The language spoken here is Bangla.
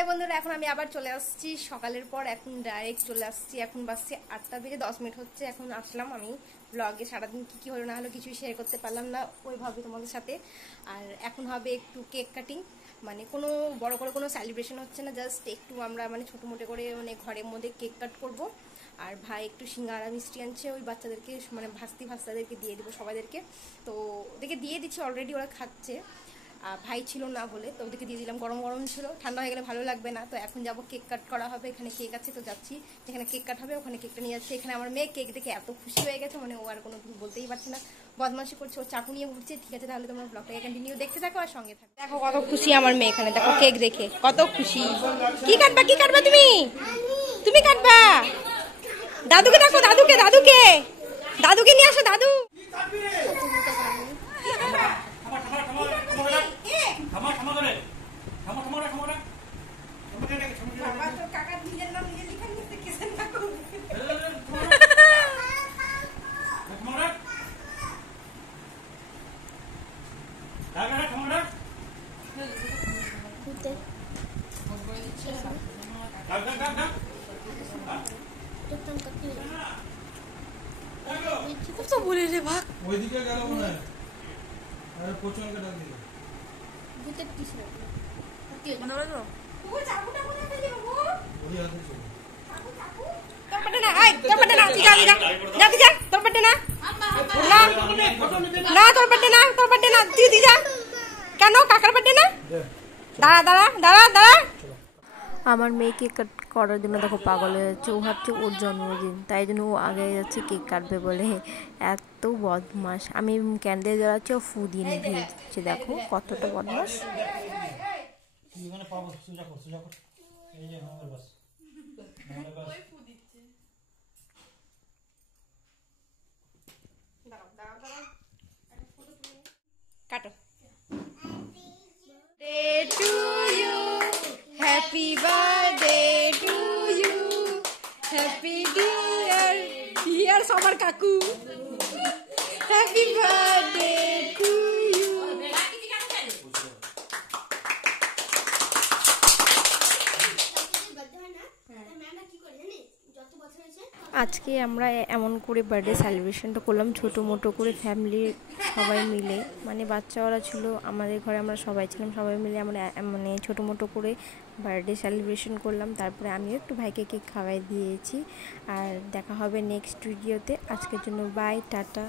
হাই বন্ধুরা, এখন আমি আবার চলে আসছি সকালের পর। এখন ডাইরেক্ট চলে আসছি, এখন বাজছে 8টা থেকে 10 মিনিট হচ্ছে। এখন আসলাম আমি ব্লগে। সারাদিন কি হলো না হলো কিছুই শেয়ার করতে পারলাম না ওইভাবে তোমাদের সাথে। আর এখন হবে একটু কেক কাটিং, মানে কোনো বড় করে কোনো সেলিব্রেশন হচ্ছে না, জাস্ট একটু আমরা মানে ছোটো মোটো করে মানে ঘরের মধ্যে কেক কাট করব। আর ভাই একটু সিঙ্গারা মিষ্টি আনছে, ওই বাচ্চাদেরকে মানে ভাস্তাদেরকে দিয়ে দেবো সবাইদেরকে। তো ওদেরকে দিয়ে দিচ্ছি, অলরেডি ওরা খাচ্ছে। ভাই ছিল না বলে তো ওদেরকে দিয়ে দিলাম। গরম গরম ছিল, ঠান্ডা হয়ে গেলে ভালো লাগবে না। তো এখন যাব কেক কাট করা হবে, এখানে কেক আছে তো যাচ্ছি যেখানে কেক কাট হবে ওখানে কেকটা নিয়ে যাচ্ছে। এখানে আমার মেয়ে কেক দেখে এত খুশি হয়ে গেছে, মানে ও আর কোনো কিছু বলতেই পারছে না, বদমাশি করছে, ও চাকু নিয়ে ঘুরছে। ঠিক আছে, তাহলে তোমরা ব্লগটাকে কন্টিনিউ দেখতে থাকো আর সঙ্গে থাকো। দেখো কত খুশি আমার মেয়ে, এখানে দেখো কেক দেখে কত খুশি। কি কাটবা তুমি? তুমি কাটবা? দাদুকে দেখো, দাদুকে নিয়ে আসো, দাদু। বলে রে ভাগ ওইদিকে গেল মনে হয়। আরে পছন্দ ডাক দিল ভিতর কিছু না কি মনে হলো ও চাকুটা কোথায় ফেলে বাবু ওই হাতে ছিল চাকু তোর পটে না আই তোর পটে না যা তোর পটে না না তোর পটে না তুই যা কেন কাকার পটে না দাঁড়া আমার মেয়ে কেক কাট করার জন্য দেখো পাগল হয়ে যাচ্ছে। ও ভাবছে ওর জন্মদিন, তাই জন্য ও আগে যাচ্ছে কেক কাটবে বলে। এত বদমাস। আমি ক্যান্ডেল জ্বালাচ্ছি, ও ফু দিয়ে নিভিয়ে দিচ্ছে। দেখো কতটা বদমাস। কাটো। Happy birthday to you, happy dear সবার কাকু, happy birthday to you। আজকে আমরা এমন করে বার্থডে সেলিব্রেশনটা করলাম, ছোটো মোটো করে ফ্যামিলির সবাই মিলে, মানে বাচ্চারা ছিল আমাদের ঘরে, আমরা সবাই ছিলাম, সবাই মিলে আমরা মানে ছোটো মোটো করে বার্থডে সেলিব্রেশন করলাম। তারপরে আমিও একটু ভাইকে কেক খাওয়াই দিয়েছি। আর দেখা হবে নেক্সট ভিডিওতে। আজকের জন্য বাই, টাটা।